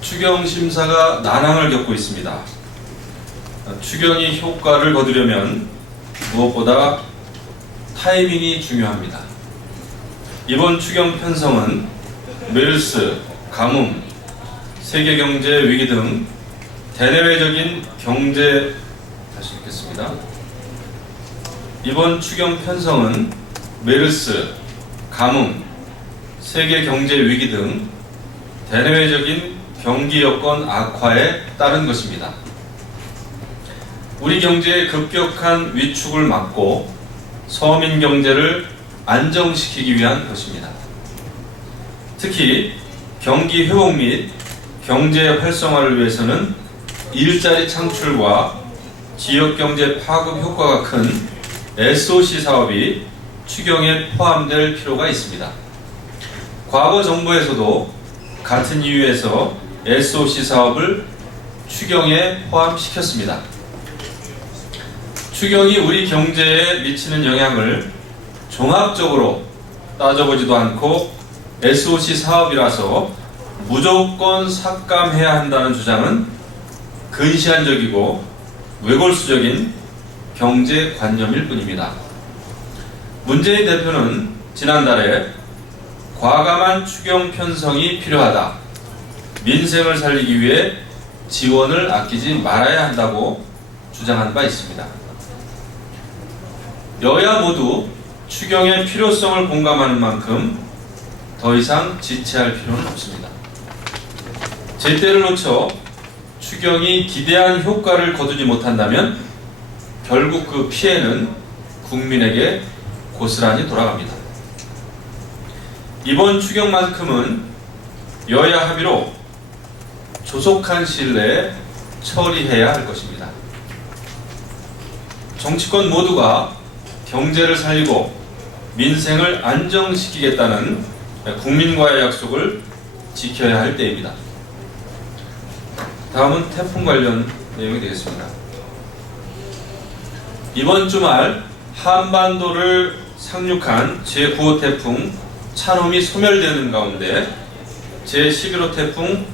추경 심사가 난항을 겪고 있습니다. 추경이 효과를 거두려면 무엇보다 타이밍이 중요합니다. 이번 추경 편성은 메르스, 가뭄, 세계경제 위기 등 대내외적인 경제 다시 읽겠습니다. 이번 추경 편성은 메르스, 가뭄, 세계경제 위기 등 대내외적인 경기 여건 악화에 따른 것입니다. 우리 경제의 급격한 위축을 막고 서민 경제를 안정시키기 위한 것입니다. 특히 경기 회복 및 경제 활성화를 위해서는 일자리 창출과 지역경제 파급 효과가 큰 SOC 사업이 추경에 포함될 필요가 있습니다. 과거 정부에서도 같은 이유에서 SOC 사업을 추경에 포함시켰습니다. 추경이 우리 경제에 미치는 영향을 종합적으로 따져보지도 않고 SOC 사업이라서 무조건 삭감해야 한다는 주장은 근시안적이고 외골수적인 경제관념일 뿐입니다. 문재인 대표는 지난달에 과감한 추경 편성이 필요하다, 민생을 살리기 위해 지원을 아끼지 말아야 한다고 주장한 바 있습니다. 여야 모두 추경의 필요성을 공감하는 만큼 더 이상 지체할 필요는 없습니다. 제때를 놓쳐 추경이 기대한 효과를 거두지 못한다면 결국 그 피해는 국민에게 고스란히 돌아갑니다. 이번 추경만큼은 여야 합의로 조속한 시일 내에 처리해야 할 것입니다. 정치권 모두가 경제를 살리고 민생을 안정시키겠다는 국민과의 약속을 지켜야 할 때입니다. 다음은 태풍 관련 내용이 되겠습니다. 이번 주말 한반도를 상륙한 제9호 태풍 찬홈이 소멸되는 가운데 제11호 태풍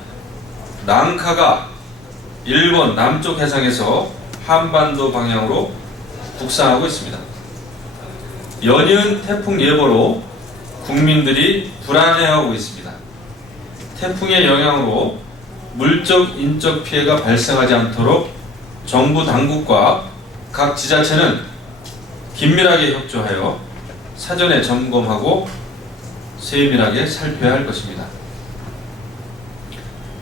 낭카가 일본 남쪽 해상에서 한반도 방향으로 북상하고 있습니다. 연이은 태풍 예보로 국민들이 불안해하고 있습니다. 태풍의 영향으로 물적, 인적 피해가 발생하지 않도록 정부 당국과 각 지자체는 긴밀하게 협조하여 사전에 점검하고 세밀하게 살펴야 할 것입니다.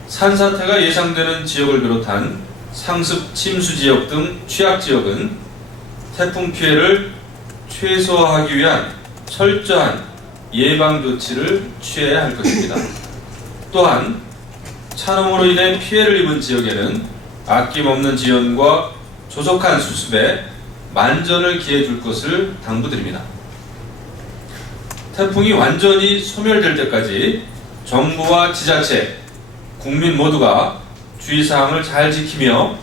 산사태가 예상되는 지역을 비롯한 상습 침수 지역 등 취약 지역은 태풍 피해를 최소화하기 위한 철저한 예방 조치를 취해야 할 것입니다. 또한 찬홈으로 인해 피해를 입은 지역에는 아낌없는 지원과 조속한 수습에 만전을 기해 줄 것을 당부드립니다. 태풍이 완전히 소멸될 때까지 정부와 지자체, 국민 모두가 주의사항을 잘 지키며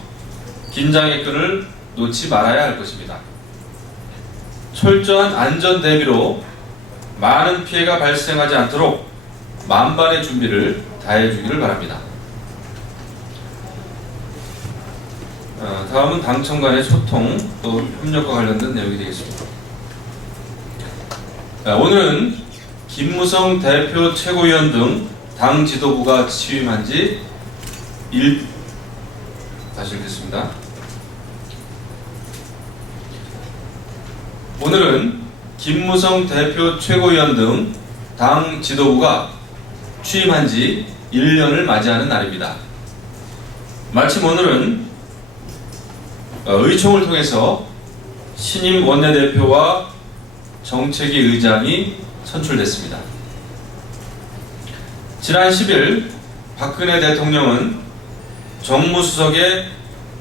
긴장의 끈을 놓지 말아야 할 것입니다. 철저한 안전 대비로 많은 피해가 발생하지 않도록 만반의 준비를 다해주기를 바랍니다. 다음은 당청 간의 소통 또 협력과 관련된 내용이 되겠습니다. 오늘은 김무성 대표 최고위원 등 당 지도부가 취임한 지 다시 읽겠습니다. 오늘은 김무성 대표 최고위원 등 당 지도부가 취임한 지 1년을 맞이하는 날입니다. 마침 오늘은 의총을 통해서 신임 원내대표와 정책위 의장이 선출됐습니다. 지난 10일 박근혜 대통령은 정무수석에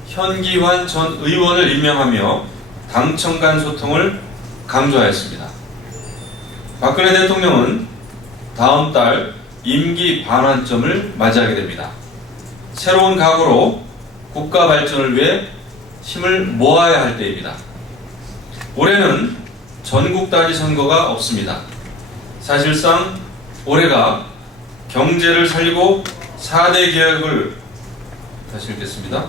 현기환 전 의원을 임명하며 당청 간 소통을 강조하였습니다. 박근혜 대통령은 다음 달 임기 반환점을 맞이하게 됩니다. 새로운 각오로 국가 발전을 위해 힘을 모아야 할 때입니다. 올해는 전국 단위 선거가 없습니다. 사실상 올해가 경제를 살리고 4대 개혁을 다시 읽겠습니다.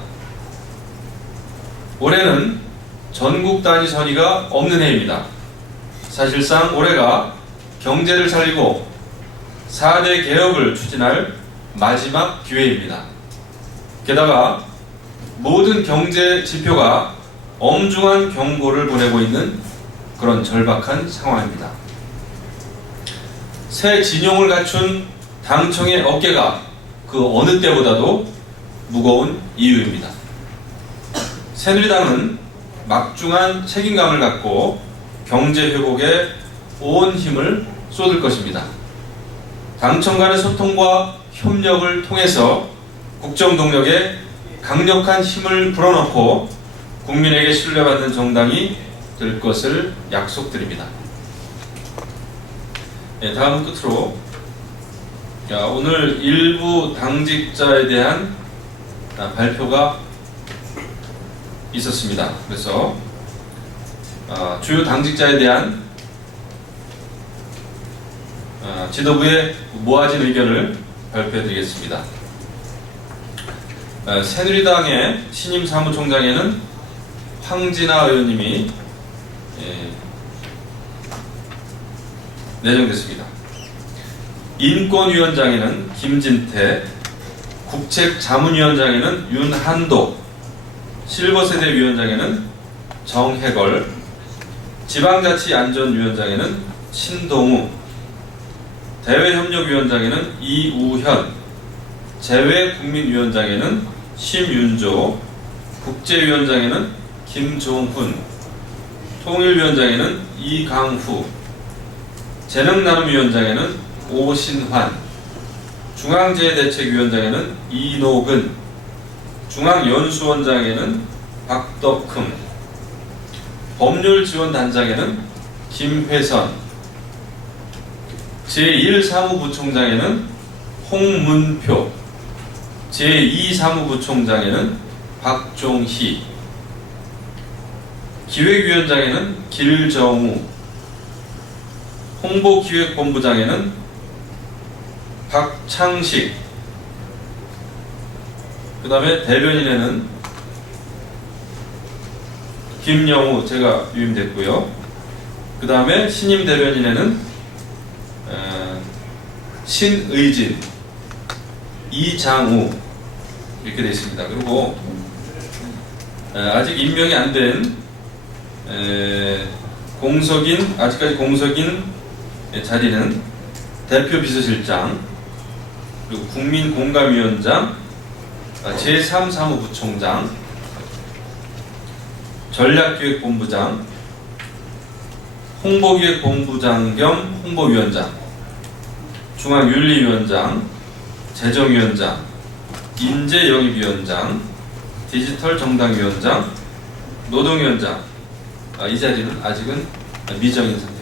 올해는 전국 단위 선의가 없는 해입니다. 사실상 올해가 경제를 살리고 4대 개혁을 추진할 마지막 기회입니다. 게다가 모든 경제 지표가 엄중한 경고를 보내고 있는 그런 절박한 상황입니다. 새 진용을 갖춘 당청의 어깨가 그 어느 때보다도 무거운 이유입니다. 새누리당은 막중한 책임감을 갖고 경제 회복에 온 힘을 쏟을 것입니다. 당청 간의 소통과 협력을 통해서 국정 동력에 강력한 힘을 불어넣고 국민에게 신뢰받는 정당이 될 것을 약속드립니다. 네, 다음 끝으로 오늘 일부 당직자에 대한 발표가 있었습니다. 그래서 주요 당직자에 대한 지도부의 모아진 의견을 발표해 드리겠습니다. 새누리당의 신임 사무총장에는 황진아 의원님이 내정됐습니다. 인권위원장에는 김진태, 국책자문위원장에는 윤한도, 실버세대위원장에는 정해걸, 지방자치안전위원장에는 신동우, 대외협력위원장에는 이우현, 재외국민위원장에는 심윤조, 국제위원장에는 김종훈, 통일위원장에는 이강후, 재능나눔위원장에는 오신환, 중앙재해대책위원장에는 이노근, 중앙연수원장에는 박덕흠, 법률지원단장에는 김회선, 제1사무부총장에는 홍문표, 제2사무부총장에는 박종희, 기획위원장에는 길정우, 홍보기획본부장에는 박창식, 그 다음에 대변인에는 김영우, 제가 유임됐고요. 그 다음에 신임 대변인에는 신의진, 이장우 이렇게 되어 있습니다. 그리고 아직 임명이 안 된 아직까지 공석인 자리는 대표 비서실장, 그리고 국민공감위원장, 제3사무부총장, 전략기획본부장, 홍보기획본부장 겸 홍보위원장, 중앙윤리위원장, 재정위원장, 인재영입위원장, 디지털정당위원장, 노동위원장, 이 자리는 아직은 미정인 상태.